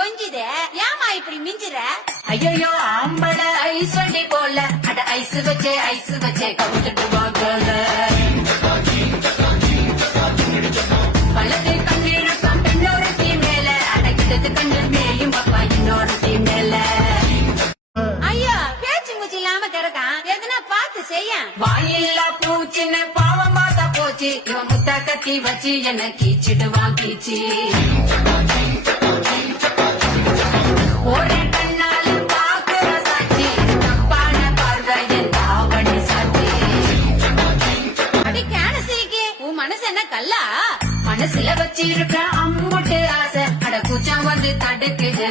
கொஞ்சிதே ஏமா இப்படி மிஞ்சுற? ஐயோ ஆம்பள ஐஸ் வண்டி போல அட ஐஸ் வச்சே கவுத்துட்டு போல பழத்தை கண்டிருக்கும் பெண்ணோரு தீ மேல அடக்கிட்டது கண்டு மேயும் பப்பா இன்னொரு தீ மேல. ஐயோ பேச்சு மூச்சு இல்லாம கிடக்கான், எதுனா பார்த்து செய்ய. வாயில்லா பூச்சின்னு பாவம் பார்த்தா போச்சு, இவன் முத்தா கத்தி வச்சு என்ன கீச்சிடுவான் கீச்சி. ஒரே கண்ணால பாக்குற சாட்சி தப்பான பார்வையின் தாவணி சாட்சி. அடி கேனசிக்கு உன் மனசு என்ன கல்லா? மனசுல வச்சிருக்க அம்முட்டு ஆசை அட கூச்சம் வந்து தடுக்குது